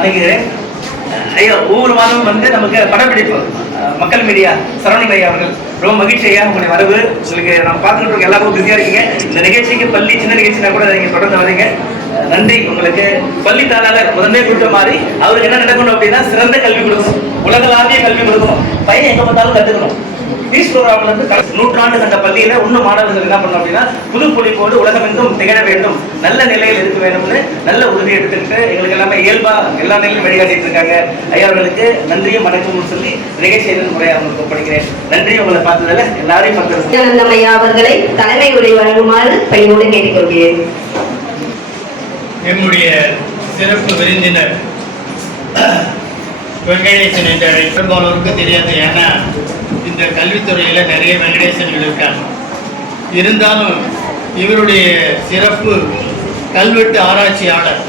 வணங்குகிறேன். ஐயா, ஒவ்வொரு மாதமும் நமக்கு படப்பிடிப்பு மக்கள் மீடியா சரவணன் ஐயா அவர்கள் ரொம்ப மகிழ்ச்சி. ஐயா, உங்களுடைய வரவு உங்களுக்கு நம்ம பார்த்துக்கிட்டு இருக்க எல்லாரும் பிஸியாக இருக்கீங்க. இந்த நிகழ்ச்சிக்கு பள்ளி சின்ன நிகழ்ச்சினா கூட நீங்கள் தொடர்ந்து வரீங்க. நன்றி உங்களுக்கு. பள்ளி தாளாளர் முதன்மை கூட்டம் மாறி அவருக்கு என்ன நடக்கணும் அப்படின்னா சிறந்த கல்வி கொடுக்கணும், உலகளாவிய கல்வி கொடுக்கணும், பையன் எங்க பார்த்தாலும் கற்றுக்கணும். பீஸ் ப்ரோக்ராம்ல இருந்து நூற்றாண்டு கண்ட பள்ளியில இன்னும் மாணவர்கள் என்ன பண்ணணும் அப்படின்னா புது பொலிப்போடு உலகமெங்கும் திகழ வேண்டும், நல்ல நிலையில் இருக்க வேண்டும்னு நல்ல உறுதி எடுத்துக்கிட்டு எங்களுக்கு எல்லாமே இயல்பா எல்லா நிலையிலும் வழிகாட்டிட்டு இருக்காங்க. ஐயா அவர்களுக்கு நன்றியும் வணக்கமும் சொல்லி நிகழ்ச்சி முறையை அவங்களுக்கு ஒப்படைக்கிறேன். நன்றி. உங்களை பார்த்ததுல எல்லாரையும் பார்த்து ஐயா அவர்களை தலைமை உரை வழங்குமாறு பணியோடு கேட்டுக்கொள்கிறேன். நம்முடைய சிறப்பு விருந்தினர் வெங்கடேசன் என்ற பெரும்பாலோருக்கு தெரியாது. ஏன்னா இந்த கல்வித்துறையில் நிறைய வெங்கடேசன்கள் இருக்காங்க. இருந்தாலும் இவருடைய சிறப்பு கல்வெட்டு ஆராய்ச்சியாளர்.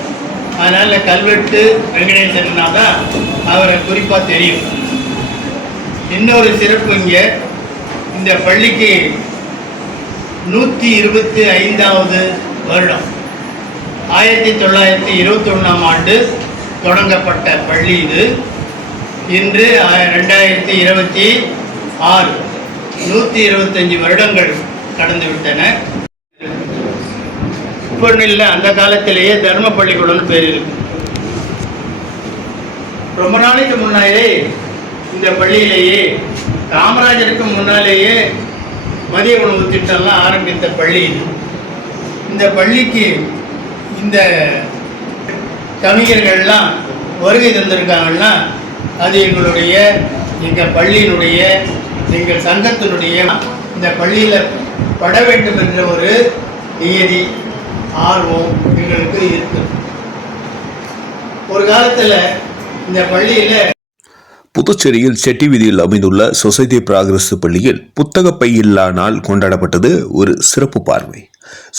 அதனால் கல்வெட்டு வெங்கடேசன்னா தான் அவரை குறிப்பாக தெரியும். இன்னொரு சிறப்பு இங்கே இந்த பள்ளிக்கு 125வது வருடம் 1921ஆம் ஆண்டு தொடங்கப்பட்ட பள்ளி இது. இன்று 2026 125 வருடங்கள் கடந்து விட்டன. இப்பொழுது அந்த காலத்திலேயே தர்ம பள்ளிக்கூடம்னு பேர் இருக்கு. ரொம்ப நாளைக்கு முன்னாலே இந்த பள்ளியிலேயே காமராஜருக்கு முன்னாலேயே மதிய உணவு திட்டம்லாம் ஆரம்பித்த பள்ளி இது. இந்த பள்ளிக்கு இந்த கவிஞர்கள்லாம் வருகை தந்திருக்காங்கன்னா அது எங்கள் பள்ளியினுடைய எங்கள் சங்கத்தினுடைய இந்த பள்ளியில் பட வேண்டும் என்ற ஒரு நியதி ஆர்வம் எங்களுக்கு இருக்கு. ஒரு காலத்தில் இந்த பள்ளியில் புதுச்சேரியில் செட்டி வீதியில் அமைந்துள்ள சொசைட்டி பிராகிரஸ் பள்ளியில் புத்தக பையில்லா நாள் கொண்டாடப்பட்டது ஒரு சிறப்பு பார்வை.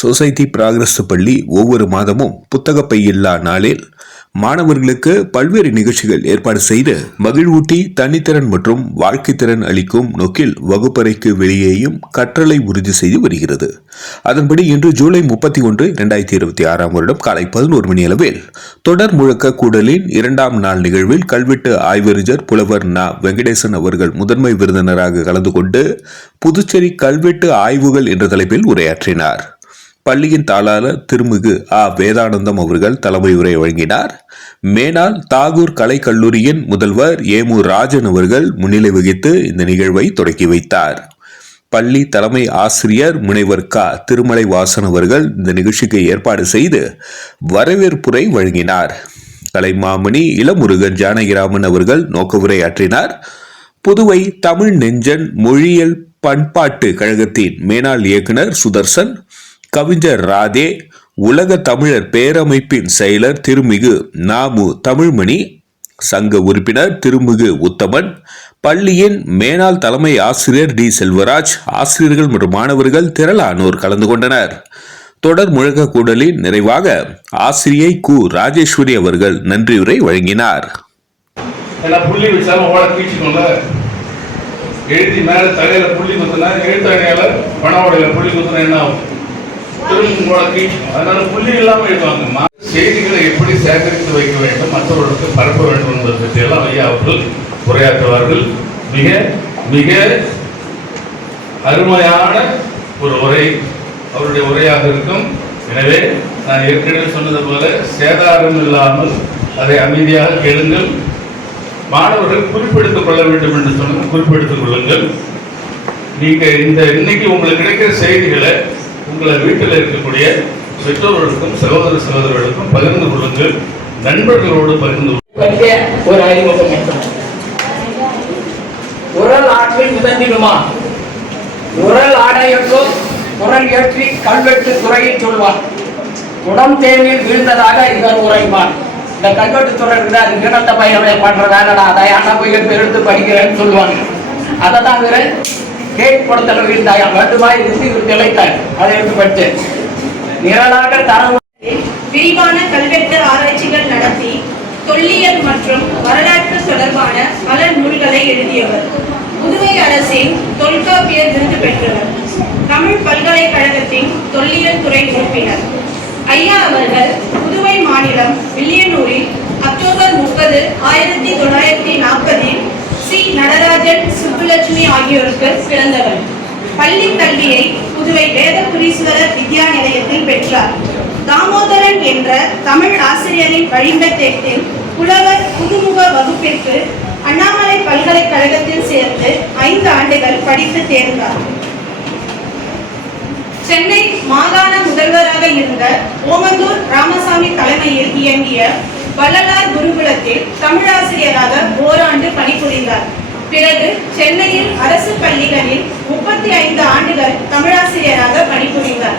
சொசைட்டி பிராகிரஸ் பள்ளி ஒவ்வொரு மாதமும் புத்தக பையில்லா நாளில் மாணவர்களுக்கு பல்வேறு நிகழ்ச்சிகள் ஏற்பாடு செய்து மகிழ்வூட்டி தனித்திறன் மற்றும் வாழ்க்கை திறன் அளிக்கும் நோக்கில் வகுப்பறைக்கு வெளியேயும் கற்றலை உறுதி செய்து வருகிறது. அதன்படி இன்று ஜூலை 31, 2026 வருடம் காலை 11 மணி அளவில் தொடர் முழக்க கூடலின் 2ஆம் நாள் நிகழ்வில் கல்வெட்டு ஆய்வறிஞர் புலவர் நா. வெங்கடேசன் அவர்கள் முதன்மை விருந்தினராக கலந்து கொண்டு புதுச்சேரி கல்வெட்டு ஆய்வுகள் என்ற தலைப்பில் உரையாற்றினார். பள்ளியின் தாளாளர் திருமிகு ஆ. வேதானந்தம் அவர்கள் தலைமை உரை வழங்கினார். மேனாள் தாகூர் கலைக்கல்லூரியின் முதல்வர் ஏமு ராஜன் அவர்கள் முன்னிலை வகித்து இந்த நிகழ்வை தொடக்கி வைத்தார். பள்ளி தலைமை ஆசிரியர் முனைவர் க. திருமலை வாசன் அவர்கள் இந்த நிகழ்ச்சிக்கு ஏற்பாடு செய்து வரவேற்புரை வழங்கினார். கலைமாமணி இளமுருகன் ஜானகிராமன் அவர்கள் நோக்க உரையாற்றினார். புதுவை தமிழ் நெஞ்சன் மொழியியல் பண்பாட்டு கழகத்தின் மேனாள் இயக்குனர் சுதர்சன், கவிஞர் ராதே, உலக தமிழர் பேரமைப்பின் செயலர் திருமிகு நாமு தமிழ்மணி, சங்க உறுப்பினர் திருமிகு உத்தமன், பள்ளியின் மேனாள் தலைமை ஆசிரியர் டி. செல்வராஜ், ஆசிரியர்கள் மற்றும் மாணவர்கள் திரளானோர் கலந்து கொண்டனர். தொடர் முழக்க கூடலின் நிறைவாக ஆசிரியை கு. ராஜேஸ்வரி அவர்கள் நன்றியுரை வழங்கினார். எழுதி மேல தலையில புள்ளி குத்துனா எழுத்தாணியால பணவடையில புள்ளி குத்துனா என்ன ஆகும்? அதனால புள்ளி இல்லாம எழுதுவாங்க. செய்திகளை எப்படி சேகரித்து வைக்க வேண்டும், மற்றவர்களுக்கு பரப்ப வேண்டும் என்பதை பற்றியெல்லாம் ஐயா அவர்கள் உரையாற்றுவார்கள். மிக மிக அருமையான ஒரு உரை அவருடைய உரையாக இருக்கும். எனவே நான் ஏற்கனவே சொன்னது போல சேதாரம் இல்லாமல் அதை அமைதியாக கேளுங்கள். மாணவர்கள் குறிப்பெடுத்துக் கொள்ள வேண்டும் என்று சொன்ன குறிப்பெடுத்துக் கொள்ளுங்கள். நீங்க இன்னைக்கு உங்களுக்கு கிடைக்கிற செய்திகளை உங்களை வீட்டில் இருக்கக்கூடிய பெற்றோர்களுக்கும் சகோதர சகோதரர்களுக்கும் பகிர்ந்து கொள்ளுங்கள். நண்பர்களோடு பகிர்ந்து ஒரு அறிமுகம். உரல் ஆற்றில் மிதந்திடுமா, உரல் ஆடையற்றோ குரல் ஏற்றி கல்வெட்டு துறையை சொல்வார். குடம் தேனில் வீழ்ந்ததாக இவர் உரைவார். இந்த கல்வெட்டு துறை இருந்தா அது கிணத்த பையனை பண்ற வேலைடா, அதை அண்ணா போய் எடுத்து படிக்கிறேன்னு சொல்லுவாங்க. அதை தான் இவர் கேட் படத்தில் வீழ்ந்தாயா வேண்டுமாய் இருந்து இவர் திளைத்தார். அதை எடுத்து படித்து நிரலாக தரவு விரிவான கல்வெட்டு ஆராய்ச்சிகள் நடத்தி தொல்லியல் மற்றும் வரலாற்று தொடர்பான பல நூல்களை எழுதியவர். புதுவை அரசின் தொல்காப்பியர் விருது பெற்றவர். தமிழ் பல்கலைக்கழகத்தின் தொல்லியல் துறை உறுப்பினர். ஐயா அவர்கள் புதுவை மாநிலம் வில்லியனூரில் அக்டோபர் நடராஜன், சுப்புலட்சுமி ஆகியோருக்கு பிறந்தவர். பள்ளி கல்வியை புதுவை வேதபுரீஸ்வரர் வித்யா நிலையத்தில் பெற்றார். தாமோதரன் என்ற தமிழ் ஆசிரியரின் வழிநடத்தலில் புலவர் புதுமுக வகுப்பிற்கு அண்ணாமலை பல்கலைக்கழகத்தில் சேர்ந்து 5 ஆண்டுகள் படித்து தேர்ந்தார். சென்னை மாகாண முதல்வராக இருந்த ஓமந்தூர் ராமசாமி தலைமையில் இயங்கிய வள்ளலார் குருகுலத்தில் தமிழாசிரியராக ஓராண்டு பணிபுரிந்தார். பிறகு சென்னையில் அரசு பள்ளிகளில் 35 ஆண்டுகள் தமிழாசிரியராக பணிபுரிந்தார்.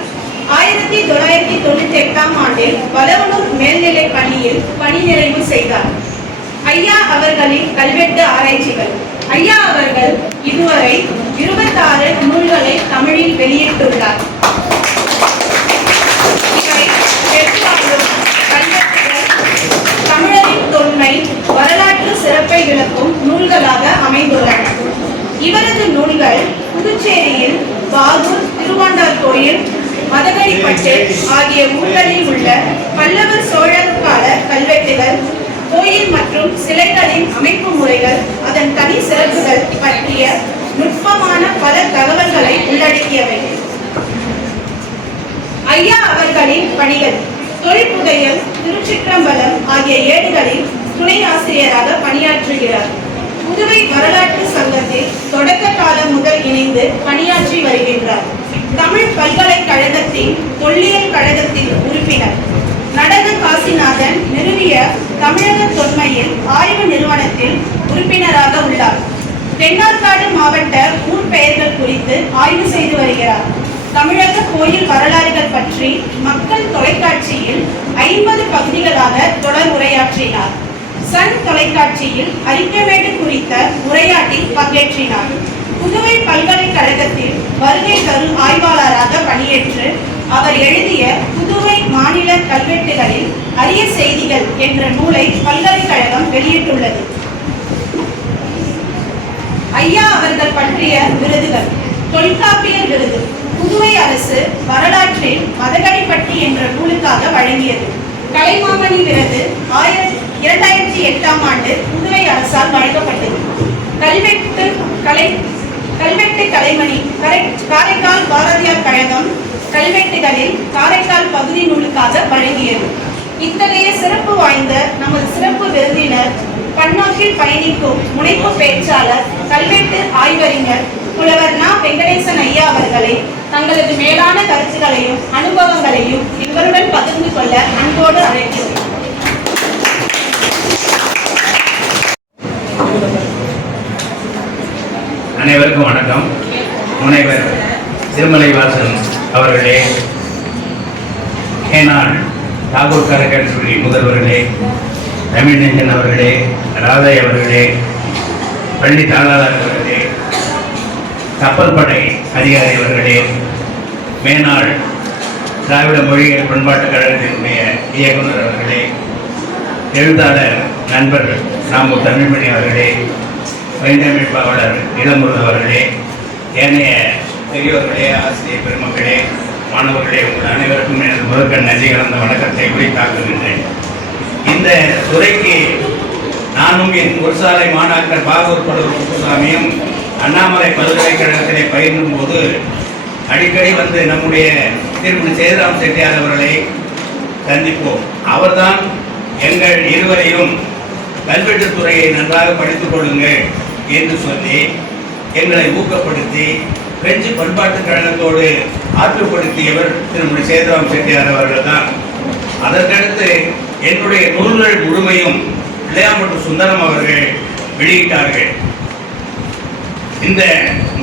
1998ஆம் ஆண்டில் வளவனூர் மேல்நிலை பள்ளியில் பணி நிறைவு செய்தார். ஐயா அவர்களின் கல்வெட்டு ஆராய்ச்சிகள். ஐயா அவர்கள் இதுவரை 26 நூல்களை தமிழில் வெளியிட்டுள்ளார். இவை பெரும்பாலும் கல்வெட்டுகள், தமிழரின் தொன்மை, வரலாற்று சிறப்பை விளக்கும் நூல்களாக அமைந்துள்ளன. இவரது நூல்கள் புதுச்சேரியில் பாகூர், திருவாண்டார்கோயில், மதகடிப்பட்டு ஆகிய ஊர்களில் உள்ள பல்லவர் சோழர் கால கல்வெட்டுகள், கோயில் மற்றும் சிலைகளின் அமைப்பு முறைகள், அதன் தனி சிறப்புகள் பற்றிய நுட்பமான பல தகவல்களை உள்ளடக்கியவை. ஐயா அவர்களின் பணிகள்: தொழிற்புதையல், திருச்சிற்றம்பலம் ஆகிய ஏடுகளில் துணை ஆசிரியராக பணியாற்றுகிறார். புதுவை வரலாற்று சங்கத்தில் தொடக்க காலம் முதல் இணைந்து பணியாற்றி வருகின்றார். தமிழ் பல்கலைக்கழகத்தின் தொல்லியல் கழகத்தில் உறுப்பினர். நடன காசிநாதன் நிறுவிய தமிழக தொன்மையில் ஆய்வு நிறுவனத்தில் உறுப்பினராக உள்ளார். தென்னார்காடு மாவட்ட ஊர் பெயர்கள் குறித்து ஆய்வு செய்து வருகிறார். தமிழக கோயில் வரலாறுகள் பற்றி மக்கள் தொலைக்காட்சியில் 50 பகுதிகளாக தொடர் உரையாற்றினார். சன் தொலைக்காட்சியில் அரிக்கமேடு குறித்த உரையாட்டில் பங்கேற்றினார். புதுவை பல்கலைக்கழகத்தில் வருகை தரும் ஆய்வாளராக பணியேற்று அவர் எழுதிய புதுவை மாநில கல்வெட்டுகளில் அரிய செய்திகள் என்ற நூலை பல்கலைக்கழகம் வெளியிட்டுள்ளது. ஐயா அவர்கள் பற்றிய விருதுகள்: தொல்காப்பிய விருது புதுவை அரசு வரலாற்றில் மதகடிப்பட்டி என்ற நூலுக்காக வழங்கியது. கலைமாமணி விருது 2008ஆம் ஆண்டு புதுவை அரசால் வழங்கப்பட்டது. கல்வெட்டு கலைமணி காரைக்கால் பாரதியார் கழகம் கல்வெட்டுகளில் காரைக்கால் பகுதி நூலுக்காக வழங்கியது. இத்தகைய சிறப்பு வாய்ந்த நமது சிறப்பு விருந்தினர், பன்னோக்கில் பயணிக்கும் முனைப்பு பேச்சாளர், கல்வெட்டு ஆய்வறிஞர் புலவர் நா. வெங்கடேசன் ஐயா அவர்களை தங்களது மேலான கருத்துக்களையும் அனுபவங்களையும் எங்களுடன் பகிர்ந்து கொள்ள அன்போடு அழைக்கிறோம். அனைவருக்கும் வணக்கம். முனைவர் திருமலைவாசன் அவர்களே, ஏனாள் தாகூர் கலைக்கல்லூரி முதல்வர்களே, தமிழ்நெஞ்சன் அவர்களே, ராதை அவர்களே, பள்ளி தாளாளர் அவர்களே, கப்பல் படை அதிகாரி அவர்களே, மேனாள் திராவிட மொழியியல் பண்பாட்டுக் கழகத்தினுடைய இயக்குனர் அவர்களே, எழுத்தாளர் நண்பர் நாமூர் தமிழ்மணி அவர்களே, வைந்தமிழ்ப்பாளர் இளமுருது அவர்களே, ஏனைய பெரியோர்களே, ஆசிரியர் பெருமக்களே, மாணவர்களே, உங்கள் அனைவருக்கும் எனது முதற்கண் நன்றி கலந்த வணக்கத்தை உரித்தாக்குகின்றேன். இந்த துறைக்கு நானும் என் குருசாலை மாணாக்கர் பாகூர் படூர் குப்புசாமியும் அண்ணாமலை பல்கலைக்கழகத்திலே பயிலும் போது அடிக்கடி வந்து நம்முடைய திருமணி சேதுராம் செட்டியார் அவர்களை சந்திப்போம். அவர்தான் எங்கள் இருவரையும் கல்வெட்டுத் துறையை நன்றாக படித்துக் கொள்ளுங்கள் என்று சொல்லி எங்களை ஊக்கப்படுத்தி பிரெஞ்சு பண்பாட்டுக் கழகத்தோடு ஆற்றுப்படுத்தியவர் திருமணி சேதுராம் செட்டியார் அவர்கள் தான். அதற்கடுத்து என்னுடைய நூல்கள் முழுமையும் பிள்ளையாம்பட்டு சுந்தரம் அவர்கள் வெளியிட்டார்கள். இந்த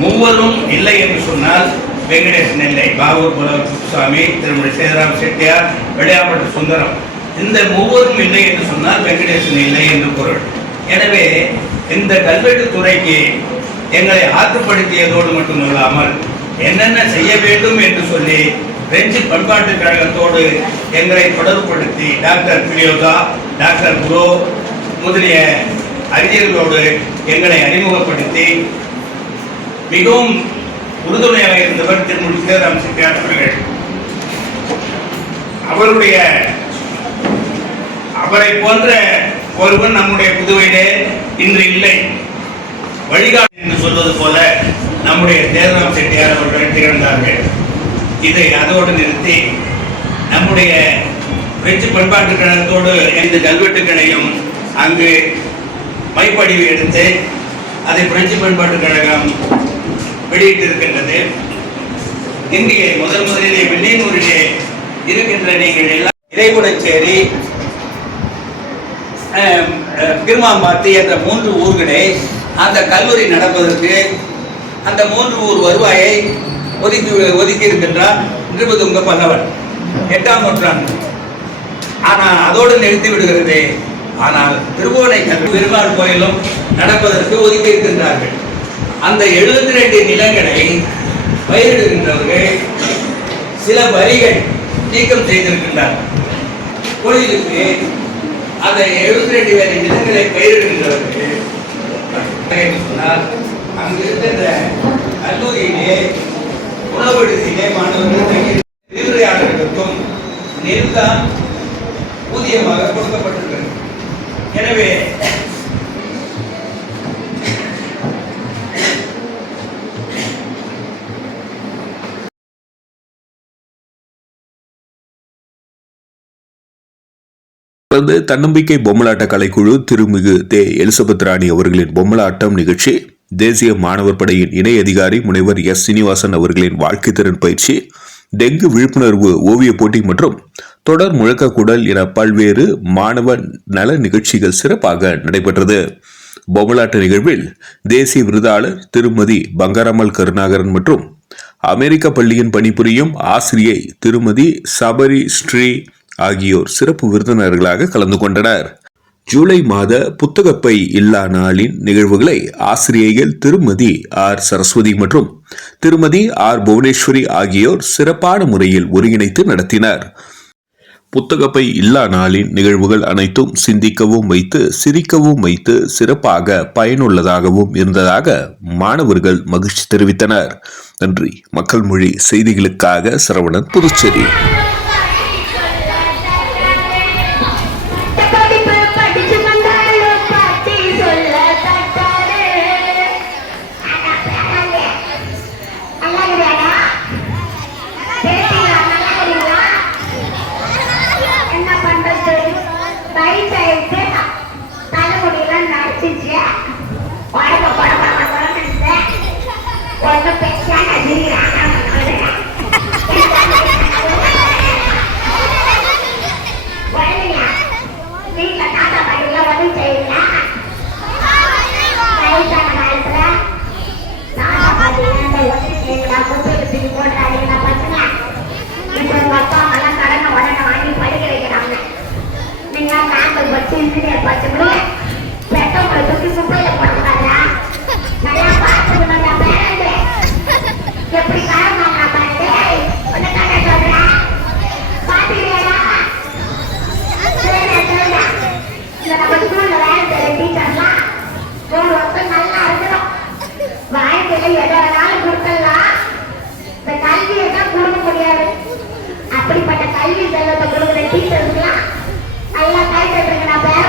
மூவரும் இல்லை என்று சொன்னால் வெங்கடேசன் இல்லை. பாகூர் புலவர் குப்புசாமி, திருமணி சேதுராம் செட்டியார், பிள்ளையாம்பட்டு சுந்தரம், இந்த மூவரும் இல்லை என்று சொன்னால் வெங்கடேசன் இல்லை என்று பொருள். எனவே இந்த கல்வெட்டுத் துறைக்கு எங்களை ஆற்றுப்படுத்தியதோடு மட்டுமல்லாமல் என்னென்ன செய்ய வேண்டும் என்று சொல்லி பிரெஞ்சு பண்பாட்டுக் கழகத்தோடு எங்களை தொடர்புபடுத்தி டாக்டர் பிரியோகா, டாக்டர் குரோ முதலிய அறிஞர்களோடு எங்களை அறிமுகப்படுத்தி மிகவும் உறுதுணையாக இருந்தவர் திருமணி சேதுராம் செட்டியார் அவர்கள். அவரை போன்ற ஒருவன் நம்முடைய புதுவையிலே இன்று இல்லை. வழிகாட்டு என்று சொல்வது போல நம்முடைய தேவராம் செட்டியார் அவர்கள் திகழ்ந்தார்கள். இதை அதோடு நிறுத்தி நம்முடைய பிரெஞ்சு பண்பாட்டு கழகத்தோடு இந்த கல்வெட்டுக்களையும் அங்கு மைப்படிவு எடுத்து அதை பிரெஞ்சு பண்பாட்டு கழகம் வெளியிட்டிருக்கின்றது. இந்திய முதலிலே வெள்ளியனூரிலே இருக்கின்ற நீங்கள் எல்லாம் இறைகுணச்சேரி, கிருமாம்பாத்தி என்ற 3 ஊர்களை அந்த கல்லூரி நடப்பதற்கு அந்த 3 ஊர் வருவாயை ஒதுக்கி இருக்கின்றார் நிருபதுங்க பல்லவன் 8ஆம் நூற்றாண்டு. ஆனால் அதோடு நிறுத்தி விடுகிறது. ஆனால் திருவோணை பெருமாள் கோயிலும் நடப்பதற்கு ஒதுக்கி இருக்கின்றார்கள். அந்த 72 நிலங்களை பயிரிடுகின்றவர்கள் சில வரிகள் நீக்கம் செய்திருக்கின்றார்கள். கோயிலுக்கு அந்த 72 வேலை நிலங்களை பயிரிடுகின்றவர்கள் சொன்னால் அங்கு இருக்கின்ற கல்லூரியிலே உணவு விடுதியிலே மாணவர்கள் விரிவுரையாளர்களுக்கும் நெல் தான் ஊதியமாக கொடுக்கப்பட்டிருக்கிறது. எனவே தொடர்ந்து தன்னம்பிக்கை பொம்மலாட்ட கலைக்குழு திருமிகு தே எலிசபெத் ராணி அவர்களின் பொம்மலாட்டம் நிகழ்ச்சி, தேசிய மாணவர் படையின் இணை அதிகாரி முனைவர் எஸ் சீனிவாசன் அவர்களின் வாழ்க்கை திறன் பயிற்சி, டெங்கு விழிப்புணர்வு ஓவிய போட்டி மற்றும் தொடர் முழக்கக்குடல் என பல்வேறு மாணவ நல நிகழ்ச்சிகள் சிறப்பாக நடைபெற்றது. பொம்மலாட்ட நிகழ்வில் தேசிய விருதாளர் திருமதி பங்காரம்மாள் கருணாகரன் மற்றும் அமெரிக்க பள்ளியின் பணிபுரியும் ஆசிரியை திருமதி சபரி ஸ்ரீ ஆகியோர் சிறப்பு விருந்தினர்களாக கலந்து கொண்டனர். ஜூலை மாத புத்தகப்பை இல்லா நாளின் நிகழ்வுகளை ஆசிரியைகள் திருமதி ஆர் சரஸ்வதி மற்றும் திருமதி ஆர் புவனேஸ்வரி ஆகியோர் சிறப்பான முறையில் ஒருங்கிணைத்து நடத்தினர். புத்தகப்பை இல்லா நாளின் நிகழ்வுகள் அனைத்தும் சிந்திக்கவும் வைத்து சிரிக்கவும் வைத்து சிறப்பாக பயனுள்ளதாகவும் இருந்ததாக மாணவர்கள் மகிழ்ச்சி தெரிவித்தனர். நன்றி. மக்கள் மொழி செய்திகளுக்காக சரவணன், புதுச்சேரி. அப்படிப்பட்ட கல்வி செல்வத்தை கொடுக்குற டீச்சர்ஸ்லாம் நல்லா கைத்தட்டுங்க. நான் பேர